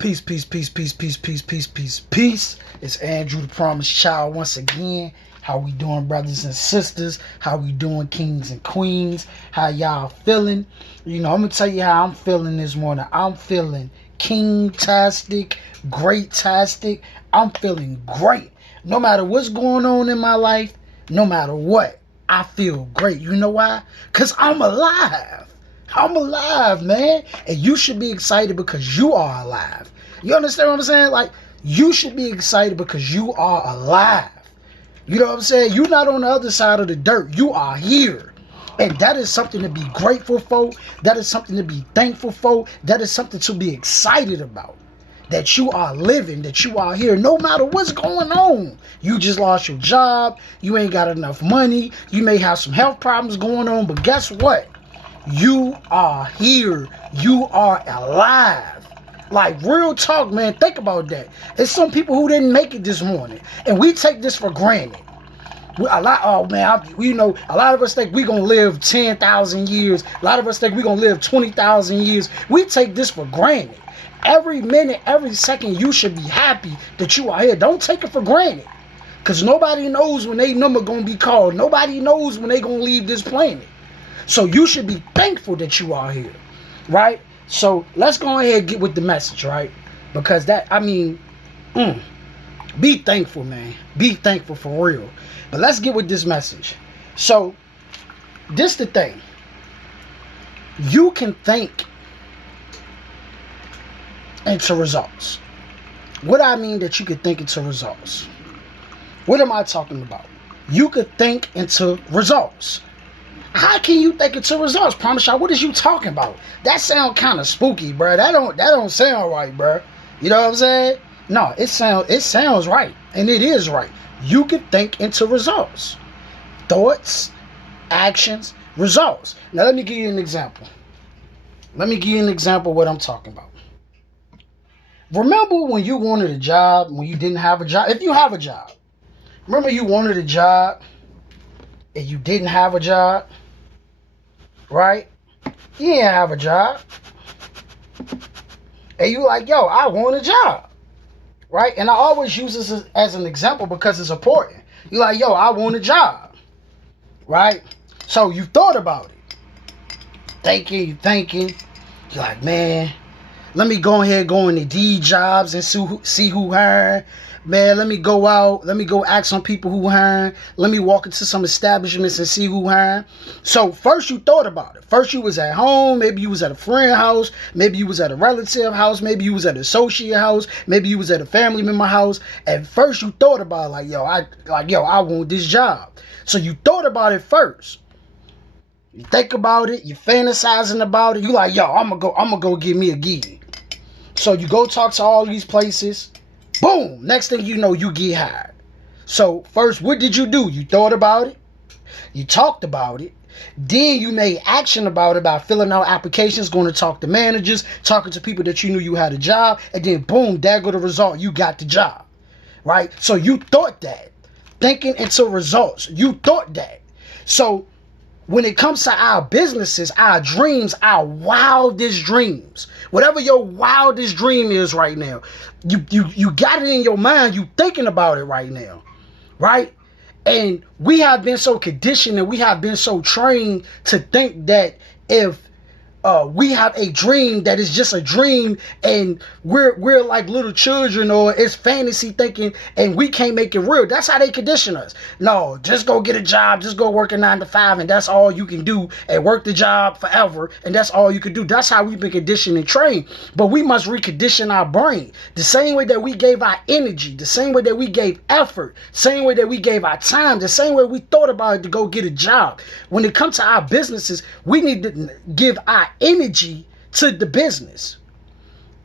Peace, peace, peace, peace, peace, peace, peace, peace, peace. It's Andrew, the Promised Child, once again. How we doing, brothers and sisters? How we doing, kings and queens? How y'all feeling? I'm gonna tell you how I'm feeling this morning. I'm feeling king-tastic, great-tastic. I'm feeling great. No matter what's going on in my life, no matter what, I feel great. You know why? Because I'm alive. I'm alive, man. And you should be excited because you are alive. You understand what I'm saying? Like, you should be excited because you are alive. You know what I'm saying? You're not on the other side of the dirt. You are here. And that is something to be grateful for. That is something to be thankful for. That is something to be excited about. That you are living, that you are here, no matter what's going on. You just lost your job. You ain't got enough money. You may have some health problems going on. But guess what? You are here. You are alive. Like, real talk, man. Think about that. There's some people who didn't make it this morning, and we take this for granted. A lot of us think we're going to live 10,000 years. A lot of us think we're going to live 20,000 years. We take this for granted. Every minute, every second, you should be happy that you are here. Don't take it for granted. Because nobody knows when their number going to be called. Nobody knows when they're going to leave this planet. So you should be thankful that you are here, right? So let's go ahead and get with the message, right? Because be thankful, man. Be thankful for real. But let's get with this message. So this the thing. You can think into results. What I mean that you can think into results. What am I talking about? You could think into results. How can you think into results? Promise y'all, what is you talking about? That sound kind of spooky, bro. That don't sound right, bro. You know what I'm saying? No, it sounds right, and it is right. You can think into results. Thoughts, actions, results. Now let me give you an example. Let me give you an example of what I'm talking about. Remember when you wanted a job, when you didn't have a job? If you have a job, remember you wanted a job and you didn't have a job, right? You didn't have a job. And you like, yo, I want a job, right? And I always use this as an example because it's important. You're like, yo, I want a job, right? So you thought about it. Thinking. You're like, man, let me go ahead and go into these jobs and see who hiring. Man, let me go out. Let me go ask some people who hiring. Let me walk into some establishments and see who hiring. So first you thought about it. First you was at home. Maybe you was at a friend house. Maybe you was at a relative house. Maybe you was at an associate house. Maybe you was at a family member house. At first you thought about it, I want this job. So you thought about it first. You think about it. You fantasizing about it. You like, yo, I'm gonna go get me a gig. So you go talk to all these places. Boom! Next thing you know, you get hired. So first, what did you do? You thought about it. You talked about it. Then you made action about it by filling out applications, going to talk to managers, talking to people that you knew you had a job. And then boom, there go the result. You got the job. Right? So you thought that. Thinking into results. You thought that. So when it comes to our businesses, our dreams, our wildest dreams, whatever your wildest dream is right now, you got it in your mind, you thinking about it right now, right? And we have been so conditioned and we have been so trained to think that if we have a dream that is just a dream and we're like little children, or it's fantasy thinking and we can't make it real. That's how they condition us. No, just go get a job, just go work a 9 to 5 and that's all you can do, and work the job forever and that's all you can do. That's how we've been conditioned and trained. But we must recondition our brain the same way that we gave our energy, the same way that we gave effort, same way that we gave our time, the same way we thought about it to go get a job. When it comes to our businesses, we need to give our energy to the business.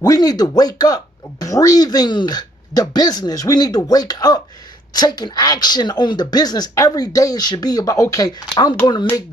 We need to wake up breathing the business. We need to wake up taking action on the business. Every day it should be about, okay, I'm going to make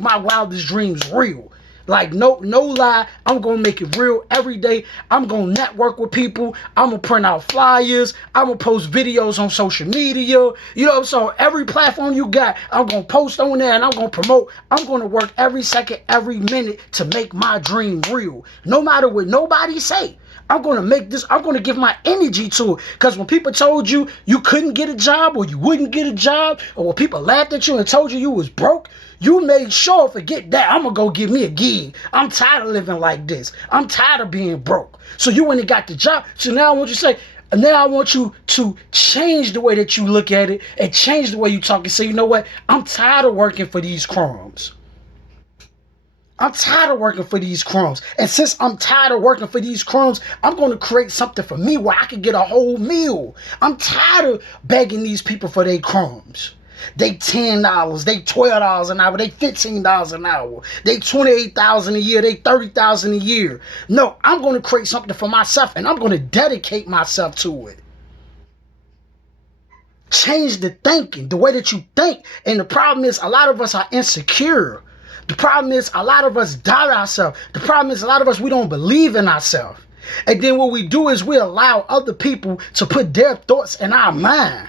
my wildest dreams real. Like, no lie, I'm gonna make it real every day. I'm gonna network with people. I'm gonna print out flyers. I'm gonna post videos on social media. You know, so every platform you got, I'm gonna post on there and I'm gonna promote. I'm gonna work every second, every minute to make my dream real. No matter what nobody say. I'm going to make this, I'm going to give my energy to it. Because when people told you you couldn't get a job or you wouldn't get a job, or when people laughed at you and told you was broke, you made sure, forget that, I'm going to go get me a gig. I'm tired of living like this. I'm tired of being broke. So you went and got the job. So now I want you to say, now I want you to change the way that you look at it and change the way you talk and say, you know what? I'm tired of working for these crumbs. I'm tired of working for these crumbs. And since I'm tired of working for these crumbs, I'm going to create something for me where I can get a whole meal. I'm tired of begging these people for their crumbs. They $10, they $12 an hour, they $15 an hour, they $28,000 a year, they $30,000 a year. No, I'm going to create something for myself and I'm going to dedicate myself to it. Change the thinking, the way that you think. And the problem is a lot of us are insecure. The problem is a lot of us doubt ourselves. The problem is a lot of us, we don't believe in ourselves. And then what we do is we allow other people to put their thoughts in our mind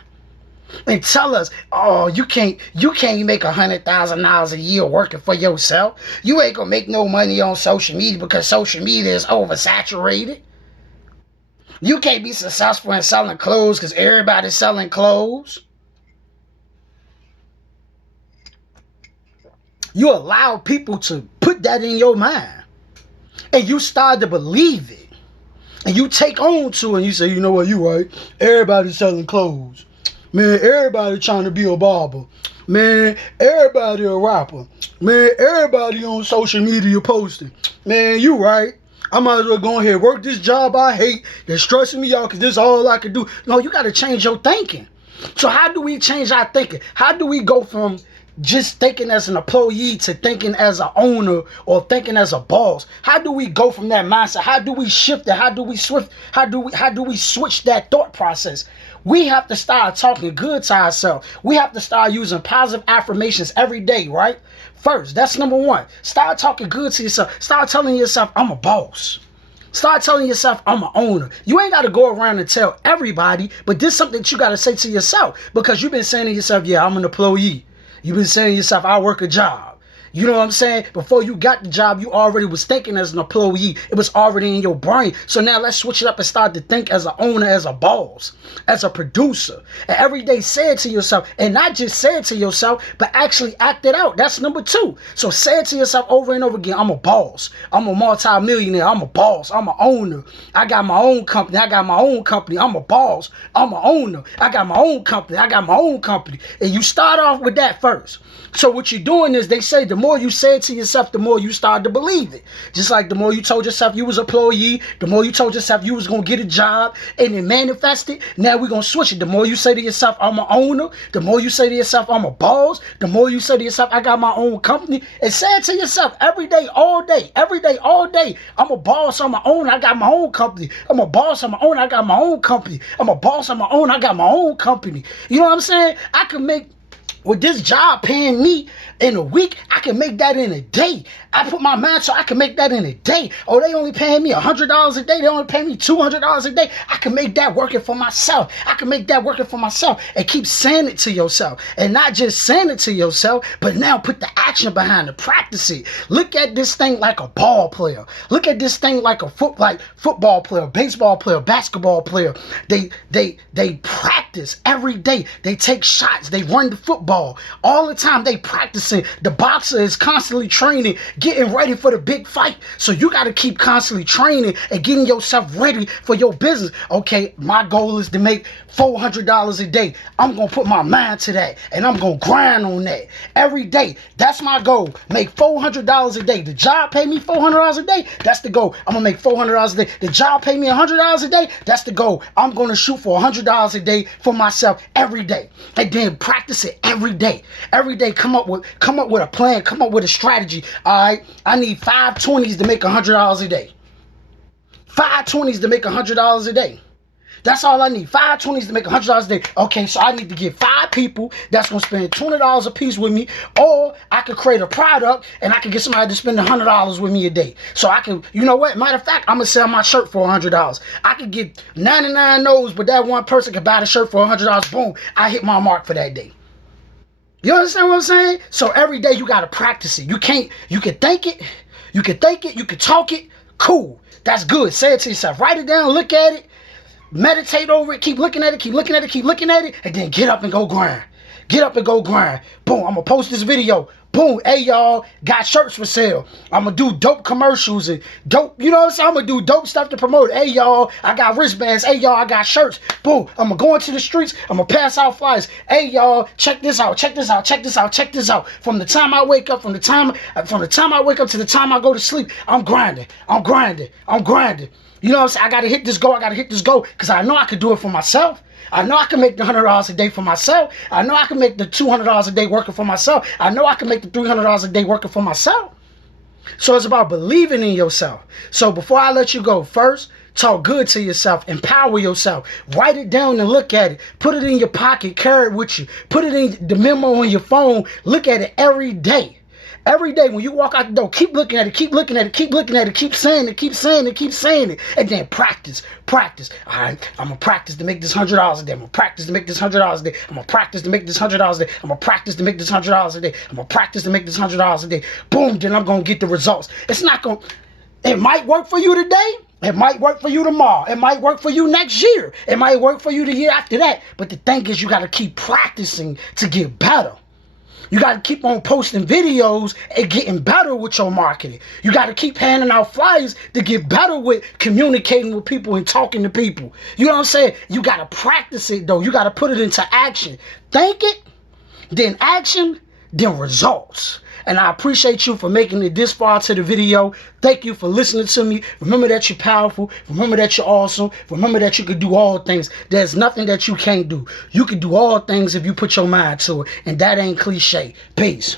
and tell us, oh, you can't make $100,000 a year working for yourself. You ain't gonna make no money on social media because social media is oversaturated. You can't be successful in selling clothes because everybody's selling clothes. You allow people to put that in your mind. And you start to believe it. And you take on to it and you say, you know what, you right. Everybody's selling clothes. Man, everybody trying to be a barber. Man, everybody a rapper. Man, everybody on social media posting. Man, you right. I might as well go ahead and work this job I hate that's stressing me out because this is all I can do. No, you got to change your thinking. So how do we change our thinking? How do we go from just thinking as an employee to thinking as an owner or thinking as a boss? How do we go from that mindset? How do we shift it? How do we switch that thought process? We have to start talking good to ourselves. We have to start using positive affirmations every day, right? First, that's number one. Start talking good to yourself. Start telling yourself, I'm a boss. Start telling yourself, I'm an owner. You ain't got to go around and tell everybody, but this is something that you got to say to yourself because you've been saying to yourself, yeah, I'm an employee. You've been saying to yourself, I work a job. You know what I'm saying? Before you got the job, you already was thinking as an employee. It was already in your brain. So now let's switch it up and start to think as an owner, as a boss, as a producer. And every day say it to yourself. And not just say it to yourself, but actually act it out. That's number two. So say it to yourself over and over again. I'm a boss. I'm a multi-millionaire. I'm a boss. I'm an owner. I got my own company. I got my own company. I'm a boss. I'm an owner. I got my own company. I got my own company. And you start off with that first. So what you're doing is, they say the more you say it to yourself, the more you start to believe it. Just like the more you told yourself you was an employee, the more you told yourself you was going to get a job and it manifested. Now we're going to switch it. The more you say to yourself, I'm an owner. The more you say to yourself, I'm a boss. The more you say to yourself, I got my own company. And say it to yourself every day, all day, every day, all day. I'm a boss. I'm an owner. I got my own company. I'm a boss. I'm an owner. I got my own company. I'm a boss. I'm an owner. I got my own company. You know what I'm saying? I can make, with this job paying me in a week, I can make that in a day. I put my mind so I can make that in a day. Oh, they only paying me $100 a day. They only pay me $200 a day. I can make that working for myself. I can make that working for myself. And keep saying it to yourself. And not just saying it to yourself, but now put the action behind it. Practice it. Look at this thing like a ball player. Look at this thing like a football player, baseball player, basketball player. They practice every day. They take shots. They run the football all the time. They practicing. The boxer is constantly training, getting ready for the big fight. So you got to keep constantly training and getting yourself ready for your business. Okay, my goal is to make $400 a day. I'm going to put my mind to that and I'm going to grind on that every day. That's my goal. Make $400 a day. The job pay me $400 a day. That's the goal. I'm going to make $400 a day. The job pay me $100 a day. That's the goal. I'm going to shoot for $100 a day for myself every day. And then practice it every day. Every day, come up with a plan. Come up with a strategy. All right, I need 5 20s to make $100 a day. 5 20s to make $100 a day. That's all I need. 5 20s to make $100 a day. Okay, so I need to get 5 people that's gonna spend $20 a piece with me, or I could create a product and I could get somebody to spend $100 with me a day. So I can, you know what? Matter of fact, I'm gonna sell my shirt for $100. I could get 99 no's, but that one person could buy the shirt for $100. Boom, I hit my mark for that day. You understand what I'm saying? So every day you gotta practice it. You can think it, you can talk it. Cool, that's good. Say it to yourself. Write it down. Look at it. Meditate over it. Keep looking at it. Keep looking at it. Keep looking at it. And then get up and go grind. Get up and go grind. Boom, I'm gonna post this video. Boom, hey y'all, got shirts for sale. I'm gonna do dope commercials and dope, you know what I'm saying? I'm gonna do dope stuff to promote. Hey y'all, I got wristbands. Hey y'all, I got shirts. Boom, I'm gonna go into the streets. I'm gonna pass out flyers. Hey y'all, check this out, check this out, check this out, check this out. From the time I wake up, from the time I wake up to the time I go to sleep, I'm grinding. I'm grinding. I'm grinding. You know what I'm saying? I gotta hit this goal. I gotta hit this goal because I know I could do it for myself. I know I can make the $100 a day for myself. I know I can make the $200 a day working for myself. I know I can make the $300 a day working for myself. So it's about believing in yourself. So before I let you go, first, talk good to yourself. Empower yourself. Write it down and look at it. Put it in your pocket. Carry it with you. Put it in the memo on your phone. Look at it every day. Every day when you walk out the door, keep looking at it, keep looking at it, keep looking at it, keep saying it, keep saying it, keep saying it. And then practice. All right, I'm going to practice to make this $100 a day. I'm going to practice to make this $100 a day. I'm going to practice to make this $100 a day. I'm going to practice to make this $100 a day. I'm going to practice to make this $100 a day. Boom, then I'm going to get the results. It's not going to, it might work for you today. It might work for you tomorrow. It might work for you next year. It might work for you the year after that. But the thing is, you got to keep practicing to get better. You got to keep on posting videos and getting better with your marketing. You got to keep handing out flyers to get better with communicating with people and talking to people. You know what I'm saying? You got to practice it, though. You got to put it into action. Think it, then action, then results. And I appreciate you for making it this far to the video. Thank you for listening to me. Remember that you're powerful. Remember that you're awesome. Remember that you can do all things. There's nothing that you can't do. You can do all things if you put your mind to it. And that ain't cliche. Peace.